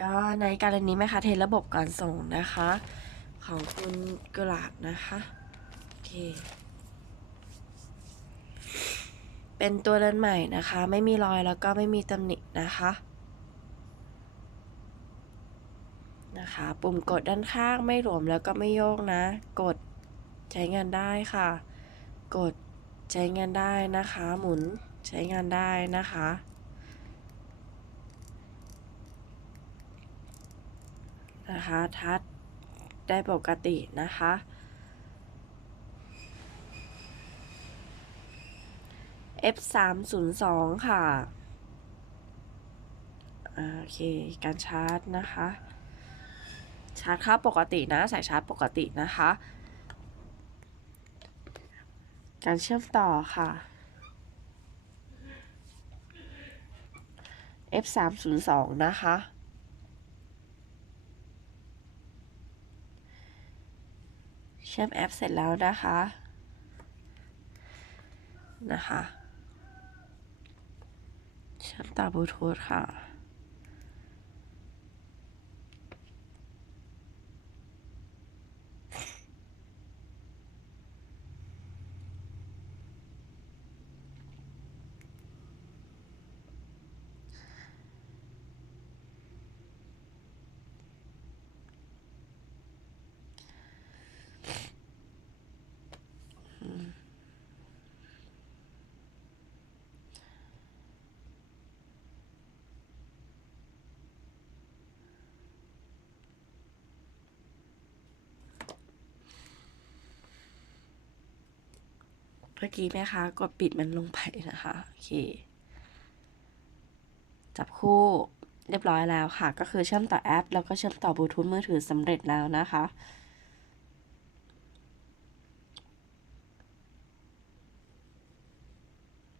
ก็ในการณีแม่ค้าเทระบบการส่งนะคะ ของคุณกุหลาบนะคะโอเคเป็นตัวเดินใหม่นะคะ ไม่มีรอยแล้วก็ไม่มีตำหนินะคะนะคะ ปุ่มกดด้านข้างไม่หลวมแล้วก็ไม่โยกนะ กดใช้งานได้ค่ะ กดใช้งานได้นะคะ หมุนใช้งานได้นะคะ นะคะ ทัดได้ปกตินะคะ F 3 0 2ค่ะอ่าโอเค การชาร์จนะคะ ชาร์จค่าปกตินะ สายชาร์จปกตินะคะ การเชื่อมต่อค่ะ F 3 0 2นะคะ ชื่อมแอปเสร็จแล้วนะคะนะคะเชื่อมต่อบลูทูธค่ะ เมื่อกี้แม่ค้ากดปิดมันลงไปนะคะ โอเค จับคู่เรียบร้อยแล้วค่ะ ก็คือเชื่อมต่อแอป แล้วก็เชื่อมต่อบลูทูธมือถือสำเร็จแล้วนะคะ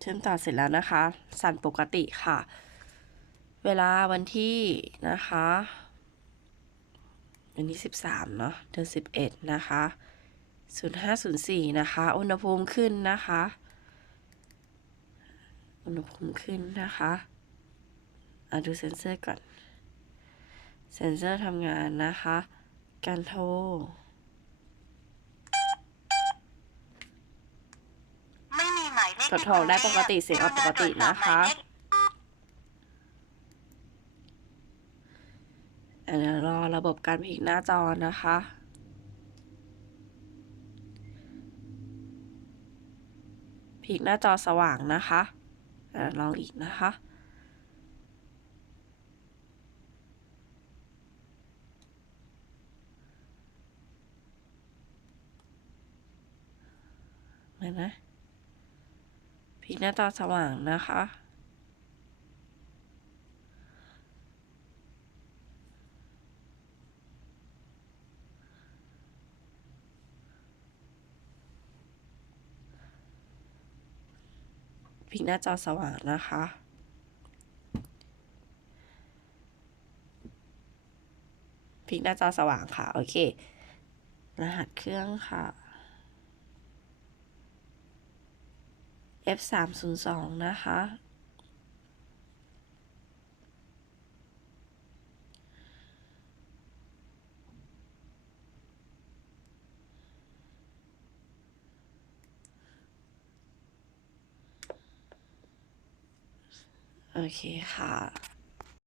เชื่อมต่อเสร็จแล้วนะคะ สั่นปกติค่ะ เวลาวันที่นะคะวันที่สิบสามเนาะเดือนสิบเอ็ดนะคะศูนย์ห้าศูนย์สี่นะคะ อุณหภูมิขึ้นนะคะ อุณหภูมิขึ้นนะคะอะดูเซนเซอร์ก่อน เซนเซอร์ทำงานนะคะ การโทร ไม่ มีหมายเลขกดโทรได้ปกติเสียงออกปกตินะคะเดี๋ยวรอระบบการพลิกหน้าจอนะคะพลิกหน้าจอสว่างนะคะลองอีกนะคะ เหมือนนะ พลิกหน้าจอสว่างนะคะพลิกหน้าจอสว่างนะคะพลิกหน้าจอสว่างค่ะ โอเค รหัสเครื่องค่ะ F 3 0 2นะคะ โอเคค่ะ